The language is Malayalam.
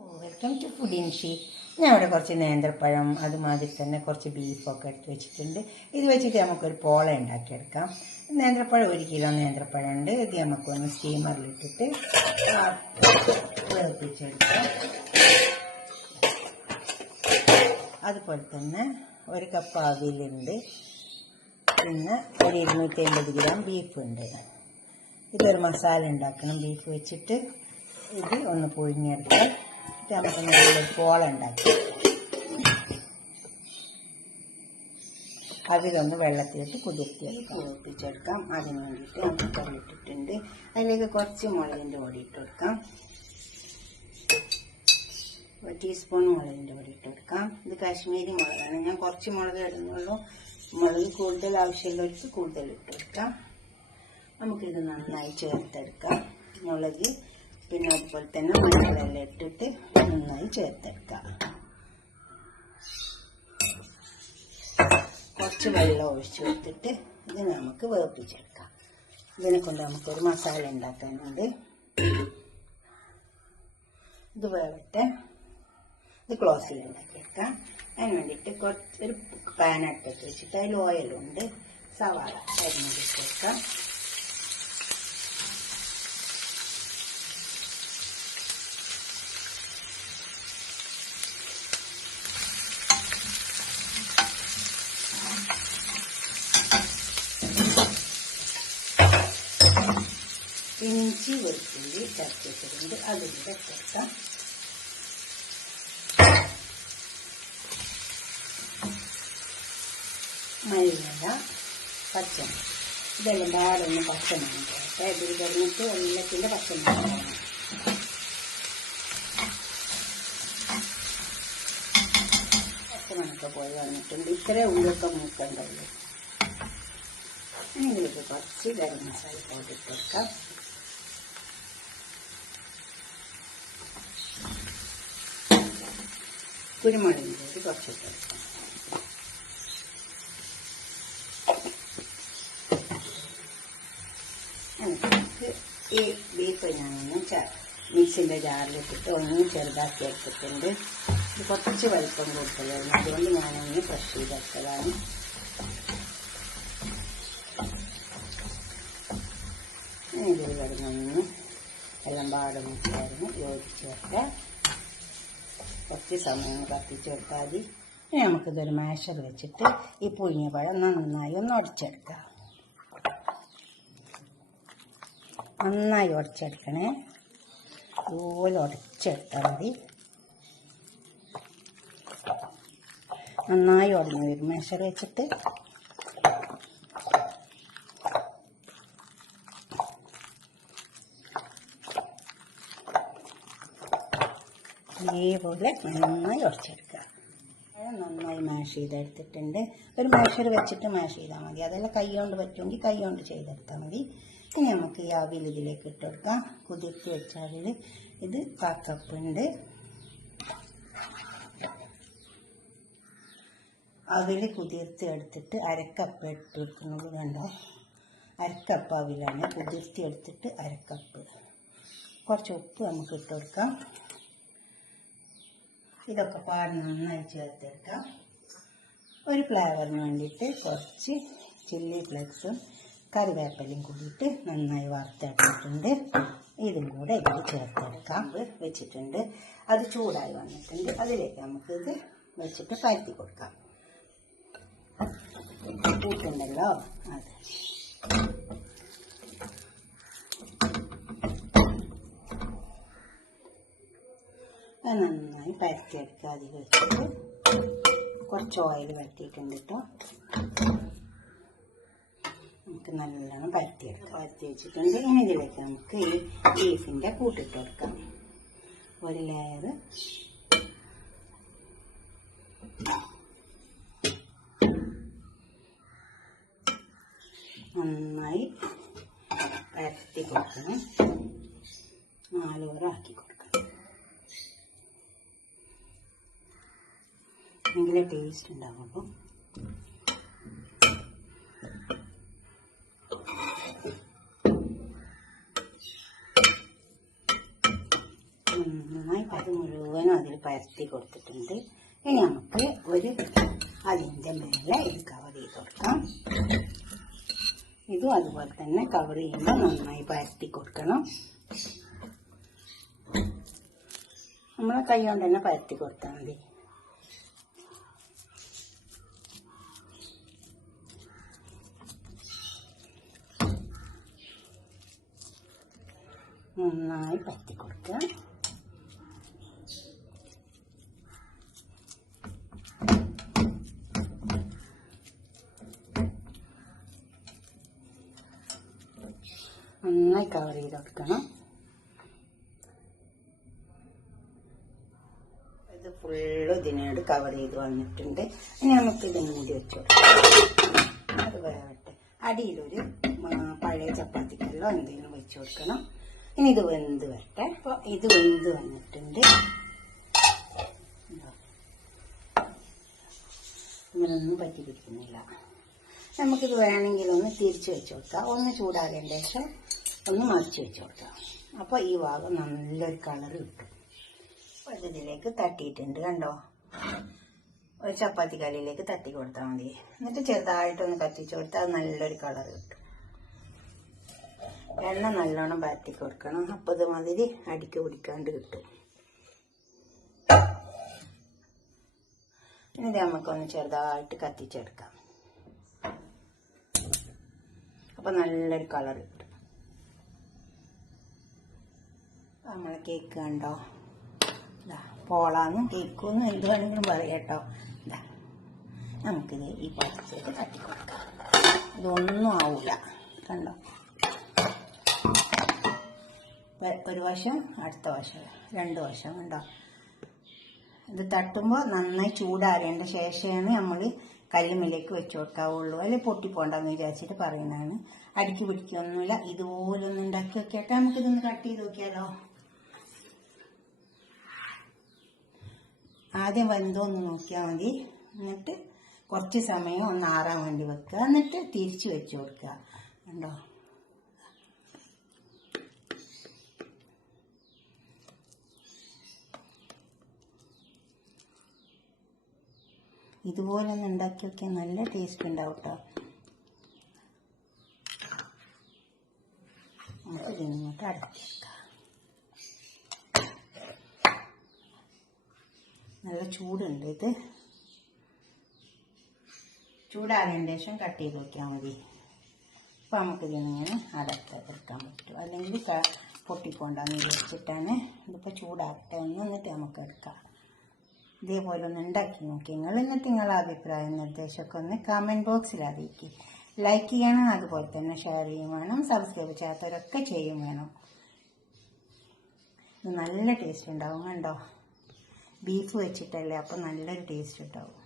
Welcome to food ഇൻഷി. ഞാൻ ഇവിടെ കുറച്ച് നേന്ത്രപ്പഴം അതുമാതിരി തന്നെ കുറച്ച് ബീഫൊക്കെ എടുത്ത് വെച്ചിട്ടുണ്ട്. ഇത് വെച്ചിട്ട് നമുക്കൊരു പോള ഉണ്ടാക്കിയെടുക്കാം. നേന്ത്രപ്പഴം 1 കിലോ നേന്ത്രപ്പഴം ഉണ്ട്. ഇത് നമുക്കൊന്ന് സ്റ്റീമറിലിട്ടിട്ട് വേവിപ്പിച്ചെടുക്കാം. അതുപോലെ തന്നെ 1 കപ്പ് അവിലുണ്ട്. പിന്നെ ഒരു 250 ഗ്രാം ബീഫുണ്ട്. ഇതൊരു മസാല ഉണ്ടാക്കണം ബീഫ് വെച്ചിട്ട്. ഇത് ഒന്ന് പുഴുങ്ങിയെടുക്കാം. നമുക്ക് നല്ലൊരു പോള ഉണ്ടാക്കി അതിലൊന്ന് വെള്ളത്തിലിട്ട് കുതിർത്തിയെടുക്കാം, വേവിപ്പിച്ചെടുക്കാം. അതിന് വേണ്ടിയിട്ട് നമുക്ക് ഇട്ടിട്ടുണ്ട്. അതിലേക്ക് കുറച്ച് മുളകിൻ്റെ പൊടി ഇട്ട് കൊടുക്കാം. 1 ടീസ്പൂൺ മുളകിൻ്റെ പൊടി ഇട്ട് കൊടുക്കാം. ഇത് കാശ്മീരി മുളകാണ്. ഞാൻ കുറച്ച് മുളക് ഇടുന്നുള്ളൂ. മുളക് കൂടുതൽ ആവശ്യമുള്ളവർക്ക് കൂടുതൽ ഇട്ട് കൊടുക്കാം. നമുക്കിത് നന്നായി ചേർത്തെടുക്കാം. മുളക് പിന്നെ അതുപോലെ തന്നെ മഞ്ഞളെല്ലാം ഇട്ടിട്ട് നന്നായി ചേർത്തെടുക്കാം. കുറച്ച് വെള്ളം ഒഴിച്ച് കൊടുത്തിട്ട് ഇത് നമുക്ക് വേവിപ്പിച്ചെടുക്കാം. ഇതിനെ കൊണ്ട് നമുക്കൊരു മസാല ഉണ്ടാക്കാനുണ്ട്. ഇത് വേവട്ടെ. ഇത് ക്ലോസ് ചെയ്ത് ഉണ്ടാക്കിയെടുക്കാം. അതിന് വേണ്ടിയിട്ട് കുറച്ചൊരു പാൻ അടുപ്പത്ത് വെച്ചിട്ട് അതിൽ ഓയിലുണ്ട്. സവാള അരിഞ്ഞെടുക്കാം. ഇഞ്ചി വെളുത്തുള്ളി ചതച്ചിട്ടുണ്ട്. അതിൻ്റെ ചേർക്കാം. മല്ലിയില, പച്ചമുളക് ഇതെല്ലാം പാടൊന്ന് പച്ചമുളക് ചേർക്കാം. ഇതിൽ കഴിഞ്ഞിട്ട് എല്ലാത്തിൻ്റെ പച്ചമുളക് വേണം. പച്ചമുളകൊക്കെ പോയി വന്നിട്ടുണ്ട്. ഇത്രയും ഉള്ളിലൊക്കെ മൂക്കണ്ടല്ലോ. ഇതിലേക്ക് കുറച്ച് ഗരം മസാല പൗഡർ ഇട്ട് വെക്കാം. കുരുമുളകിൻ്റെ പൊടി കുറച്ചിട്ട് വെക്കാം. നമുക്ക് ഈ ബീഫ് ഞാനൊന്ന് മിക്സിൻ്റെ ജാറിലിട്ടിട്ട് ഒന്ന് ചെറുതാക്കി എടുത്തിട്ടുണ്ട്. ഇത് കുറച്ച് വലിപ്പം കൂടുതലായിരുന്നു. അതുകൊണ്ട് ഞാനൊന്ന് ക്രഷ് ചെയ്തെടുത്തതാണ്. ഇതിൽ കിടന്നൊന്ന് എല്ലാം പാടൊന്ന് ചേർന്ന് യോജിച്ച് വെക്കാം. കുറച്ച് സമയം കത്തിച്ചെടുത്താൽ മതി. ഇനി നമുക്കിതൊരു മാഷർ വെച്ചിട്ട് ഈ പുഴുങ്ങിയ പഴം നന്നായി ഒന്ന് ഉടച്ചെടുക്കാം. നന്നായി ഉടച്ചെടുക്കണേ. അതുപോലെ ഉടച്ചെടുത്താൽ മതി. നന്നായി ഉടഞ്ഞു വരും മാഷർ വെച്ചിട്ട്. ഇതേപോലെ നന്നായി ഉടച്ചെടുക്കുക. നന്നായി മാഷ് ചെയ്തെടുത്തിട്ടുണ്ട്. ഒരു മാഷർ വെച്ചിട്ട് മാഷ് ചെയ്താൽ മതി. അതെല്ലാം കൈ കൊണ്ട് പറ്റുമെങ്കിൽ കൈ കൊണ്ട് ചെയ്തെടുത്താൽ മതി. ഇനി നമുക്ക് ഈ അവിൽ ഇതിലേക്ക് ഇട്ട് കൊടുക്കാം. കുതിർത്തി വെച്ച അവിൽ ഇത് 1/4 കപ്പ് ഉണ്ട്. അവിൽ കുതിർത്തി എടുത്തിട്ട് 1/2 കപ്പ് ഇട്ട് കൊടുക്കുന്നത് കണ്ടോ. 1/2 കപ്പ് അവിലാണ്. കുതിർത്തി എടുത്തിട്ട് 1/2 കപ്പ്. കുറച്ച് ഉപ്പ് നമുക്ക് ഇട്ട് കൊടുക്കാം. ഇതൊക്കെ പാട് നന്നായി ചേർത്തെടുക്കാം. ഒരു ഫ്ലേവറിന് വേണ്ടിയിട്ട് കുറച്ച് ചില്ലി ഫ്ലേക്സും കറിവേപ്പിലയും കൂടിയിട്ട് നന്നായി വറുത്തെടുത്തിട്ടുണ്ട്. ഇതും കൂടെ ഇതിൽ ചേർത്തെടുക്കാം. വെച്ചിട്ടുണ്ട്. അത് ചൂടായി വന്നിട്ടുണ്ട്. അതിലേക്ക് നമുക്കിത് വെച്ചിട്ട് പരത്തി കൊടുക്കാം. കൂട്ടുണ്ടല്ലോ അത്. നന്നായി പരത്തിയെടുക്കുക. അതിൽ വെച്ചിട്ട് കുറച്ച് ഓയിൽ വരട്ടിയിട്ടുണ്ട് കേട്ടോ. നമുക്ക് നല്ലോണം പരത്തിയെടുക്കാം. പരത്തി വെച്ചിട്ടുണ്ട്. ഇനി ഇതിലേക്ക് നമുക്ക് ഈ ബീഫിൻ്റെ കൂട്ടിട്ട് കൊടുക്കാം. ഒരു ലെയർ നന്നായി പരത്തി കൊടുക്കണം. 4 ഓവർ ആക്കി കൊടുക്കണം. എങ്കിലേ ടേസ്റ്റ് ഉണ്ടാവുള്ളൂ. നന്നായി അത് മുഴുവൻ അതിൽ പരത്തി കൊടുത്തിട്ടുണ്ട്. ഇനി നമുക്ക് അതിൻ്റെ മേലെ ഇത് കവർ ചെയ്ത് കൊടുക്കാം. ഇതും അതുപോലെ തന്നെ കവർ ചെയ്യുമ്പോൾ നന്നായി പരത്തി കൊടുക്കണം. നമ്മളെ കൈ കൊണ്ട് തന്നെ പരത്തി കൊടുത്താൽ മതി. നന്നായി പരത്തി കൊടുക്കുക. നന്നായി കവർ ചെയ്ത് കൊടുക്കണം. ഇത് ഫുള്ള് ഇതിനോട് കവർ ചെയ്ത് വന്നിട്ടുണ്ട്. ഇനി നമുക്ക് ഇത് മൂടി വെച്ച് കൊടുക്കാം. അത് വേവട്ടെ. അടിയിലൊരു പഴയ ചപ്പാത്തിക്കല്ലോ എന്തെങ്കിലും വെച്ച് കൊടുക്കണം. ഇനി ഇത് വെന്ത് വരട്ടെ. അപ്പോൾ ഇത് വെന്ത് വന്നിട്ടുണ്ട്. ഇങ്ങനൊന്നും പറ്റി പിടിക്കുന്നില്ല. നമുക്കിത് വേണമെങ്കിൽ ഒന്ന് തിരിച്ച് വെച്ച് കൊടുക്കാം. ഒന്ന് ചൂടാകേണ്ട ശേഷം ഒന്ന് മറിച്ച് വെച്ച് കൊടുക്കാം. അപ്പോൾ ഈ ഭാഗം നല്ലൊരു കളർ കിട്ടും. അപ്പോൾ ഇതിലേക്ക് തട്ടിയിട്ടുണ്ട്, കണ്ടോ? ഒരു ചപ്പാത്തി കല്ലിലേക്ക് തട്ടി കൊടുത്താൽ മതി. എന്നിട്ട് ചെറുതായിട്ടൊന്ന് കത്തിച്ച് കൊടുത്താൽ അത് നല്ലൊരു കളർ കിട്ടും. എണ്ണ നല്ലോണം പരത്തി കൊടുക്കണം. അപ്പോൾ ഇതുമാതിരി അടിക്ക് പിടിക്കാണ്ട് കിട്ടും. ഇനി നമുക്കൊന്ന് ചെറുതായിട്ട് കത്തിച്ചെടുക്കാം. അപ്പോൾ നല്ലൊരു കളർ കിട്ടും. നമ്മളെ കേക്ക് കണ്ടോ? പോളാന്നും കേക്കൊന്നും എന്ത് വേണമെങ്കിലും പറയാം കേട്ടോ. നമുക്കിത് ഈ പാത്രത്തിലേക്ക് തട്ടിക്കൊടുക്കാം. ഇതൊന്നും ആവില്ല, കണ്ടോ? ഒരു വശം, അടുത്ത വശം, 2 വശം കണ്ടോ? ഇത് തട്ടുമ്പോൾ നന്നായി ചൂടാറേണ്ട ശേഷമാണ് നമ്മൾ കല്ലുമ്മിലേക്ക് വെച്ച് കൊടുക്കാവുള്ളൂ. അല്ലെങ്കിൽ പൊട്ടിപ്പോണ്ടെന്ന് വിചാരിച്ചിട്ട് പറയുന്നതാണ്. അടിക്ക് പിടിക്കൊന്നുമില്ല. ഇതുപോലെ ഒന്ന് ഉണ്ടാക്കി നോക്കിയാട്ടെ. നമുക്കിതൊന്ന് കട്ട് ചെയ്ത് നോക്കിയാലോ? ആദ്യം വെന്തോന്ന് നോക്കിയാൽ മതി. എന്നിട്ട് കുറച്ച് സമയം ഒന്ന് ആറാൻ വേണ്ടി വെക്കുക. എന്നിട്ട് തിരിച്ച് വെച്ച് കൊടുക്കുക. കണ്ടോ? ഇതുപോലെ ഒന്ന് ഉണ്ടാക്കി നോക്കിയാൽ നല്ല ടേസ്റ്റ് ഉണ്ടാവും കേട്ടോ. നമുക്ക് ഇതിനോട്ട് അടക്കി വെക്കാം. നല്ല ചൂടുണ്ട്. ഇത് ചൂടാറിയതിന് ശേഷം കട്ട് ചെയ്ത് നോക്കിയാൽ മതി. അപ്പോൾ നമുക്കിതിങ്ങനെ അടക്കാൻ പറ്റും. അല്ലെങ്കിൽ പൊട്ടിപ്പോണ്ടെന്ന് വിചാരിച്ചിട്ടാണ്. ഇതിപ്പോൾ ചൂടാക്കട്ടെ ഒന്ന്, എന്നിട്ട് നമുക്ക് എടുക്കാം. ഇതേപോലെ ഒന്ന് ഉണ്ടാക്കി നോക്കി എന്നിട്ട് നിങ്ങളുടെ അഭിപ്രായം നിർദ്ദേശമൊക്കെ ഒന്ന് കമൻറ്റ് ബോക്സിൽ അറിയിക്കും. ലൈക്ക് ചെയ്യണം, അതുപോലെ തന്നെ ഷെയർ ചെയ്യും വേണം. സബ്സ്ക്രൈബ് ചെയ്യാത്തവരൊക്കെ ചെയ്യും വേണം. ഇത് നല്ല ടേസ്റ്റ് ഉണ്ടാവും, കണ്ടോ? ബീഫ് വെച്ചിട്ടല്ലേ, അപ്പം നല്ലൊരു ടേസ്റ്റ് ഉണ്ടാവും.